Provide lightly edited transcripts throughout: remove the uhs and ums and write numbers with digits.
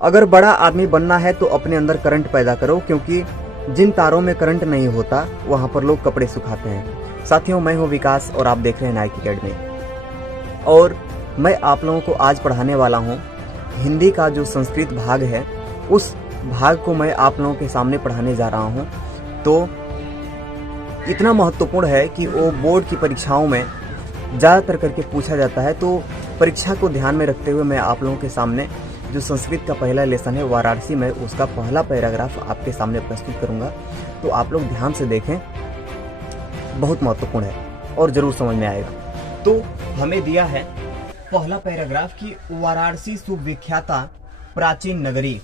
अगर बड़ा आदमी बनना है तो अपने अंदर करंट पैदा करो, क्योंकि जिन तारों में करंट नहीं होता वहाँ पर लोग कपड़े सुखाते हैं। साथियों, मैं हूँ विकास और आप देख रहे हैं नाइक अकेडमी। और मैं आप लोगों को आज पढ़ाने वाला हूँ हिंदी का जो संस्कृत भाग है, उस भाग को मैं आप लोगों के सामने पढ़ाने जा रहा हूँ। तो इतना महत्वपूर्ण है कि वो बोर्ड की परीक्षाओं में ज़्यादातर करके पूछा जाता है। तो परीक्षा को ध्यान में रखते हुए मैं आप लोगों के सामने जो संस्कृत का पहला लेसन है वाराणसी में, उसका पहला पैराग्राफ आपके सामने प्रस्तुत करूंगा। तो आप लोग ध्यान से देखें, बहुत महत्वपूर्ण है और ज़रूर समझ में आएगा। तो हमें दिया है पहला पैराग्राफ की वाराणसी सुविख्याता प्राचीन नगरी।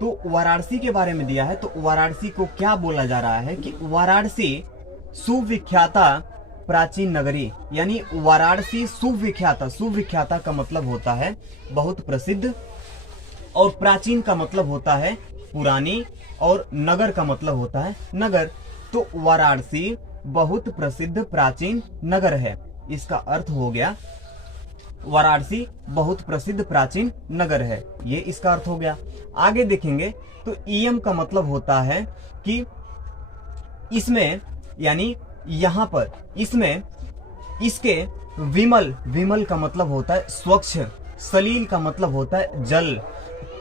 तो वाराणसी के बारे में दिया है। तो वाराणसी को क्या बोला जा रहा है कि वाराणसी सुविख्याता प्राचीन नगरी, यानी वाराणसी सुविख्याता। सुविख्याता का मतलब होता है बहुत प्रसिद्ध, और प्राचीन का मतलब होता है पुरानी, और नगर का मतलब होता है नगर। तो वाराणसी बहुत प्रसिद्ध प्राचीन नगर है, इसका अर्थ हो गया वाराणसी बहुत प्रसिद्ध प्राचीन नगर है, ये इसका अर्थ हो गया। आगे देखेंगे तो इयम का मतलब होता है कि इसमें, यानी यहाँ पर, इसमें, इसके। विमल, विमल का मतलब होता है स्वच्छ। सलील का मतलब होता है जल।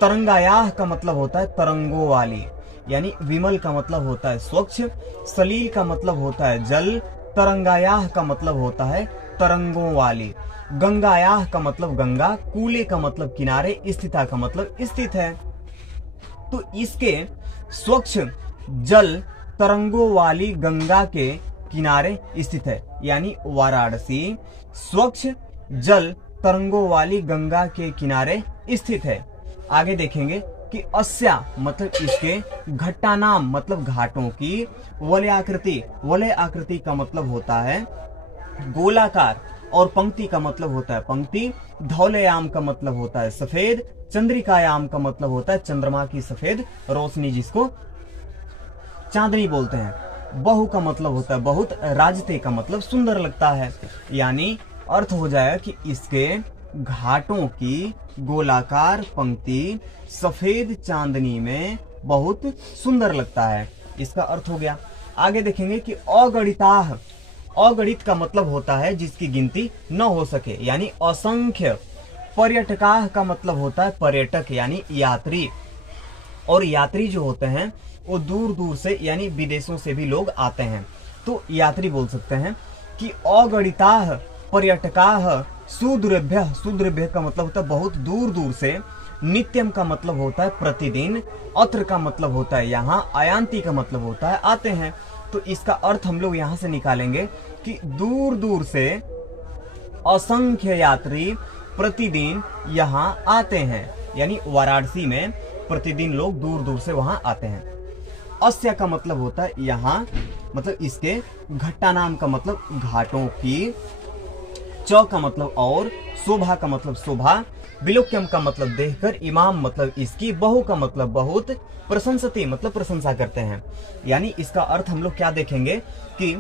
तरंगायाह का मतलब होता है तरंगों वाली, यानी विमल का मतलब होता है स्वच्छ, सलील का मतलब होता है जल, तरंगायाह का मतलब होता है तरंगों वाली, गंगायाह का मतलब गंगा, कूले का मतलब किनारे, स्थिता का मतलब स्थित है। तो इसके स्वच्छ जल तरंगों वाली गंगा के किनारे स्थित है, यानी वाराणसी स्वच्छ जल तरंगों वाली गंगा के किनारे स्थित है। आगे देखेंगे कि अस्या मतलब इसके, घट्टानाम मतलब घाटों की, वलय आकृति, वलय आकृति का मतलब होता है गोलाकार, और पंक्ति का मतलब होता है पंक्ति, धौलयाम का मतलब होता है सफेद, चंद्रिकायाम का मतलब होता है चंद्रमा की सफेद रोशनी, जिसको चांदनी बोलते हैं। बहु का मतलब होता है बहुत, राजते का मतलब सुंदर लगता है, यानी अर्थ हो जाएगा कि इसके घाटों की गोलाकार पंक्ति सफेद चांदनी में बहुत सुंदर लगता है, इसका अर्थ हो गया। आगे देखेंगे कि अगणिताह, अगणित का मतलब होता है जिसकी गिनती न हो सके, यानी असंख्य। पर्यटकाह का मतलब होता है पर्यटक, यानी यात्री, और यात्री जो होते हैं वो दूर दूर से, यानी विदेशों से भी लोग आते हैं, तो यात्री बोल सकते हैं। कि अगणिताह पर्यटकाह सुदृभ्य, सुदृभ्य का मतलब होता है बहुत दूर दूर से, नित्यम का मतलब होता है प्रतिदिन, अत्र का मतलब होता है यहाँ, आयांति का मतलब होता है आते हैं। तो इसका अर्थ हम लोग यहाँ से निकालेंगे कि दूर दूर से असंख्य यात्री प्रतिदिन यहाँ आते हैं, यानी वाराणसी में प्रतिदिन लोग दूर दूर से वहां आते हैं। अस्या का मतलब होता है यहाँ, मतलब इसके, घट्टा नाम का मतलब घाटों की, च का मतलब और, शोभा का मतलब शोभा, विलोक्यम का मतलब देखकर, इमाम मतलब इसकी, बहु का मतलब बहुत, प्रशंसती मतलब प्रशंसा करते हैं। यानी इसका अर्थ हम लोग क्या देखेंगे कि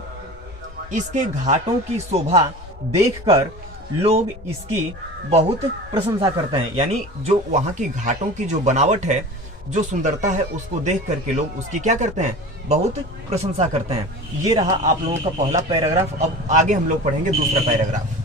इसके घाटों की शोभा देखकर लोग इसकी बहुत प्रशंसा करते हैं, यानी जो वहां की घाटों की जो बनावट है, जो सुंदरता है, उसको देख करके लोग उसकी क्या करते हैं, बहुत प्रशंसा करते हैं। ये रहा आप लोगों का पहला पैराग्राफ। अब आगे हम लोग पढ़ेंगे दूसरा पैराग्राफ।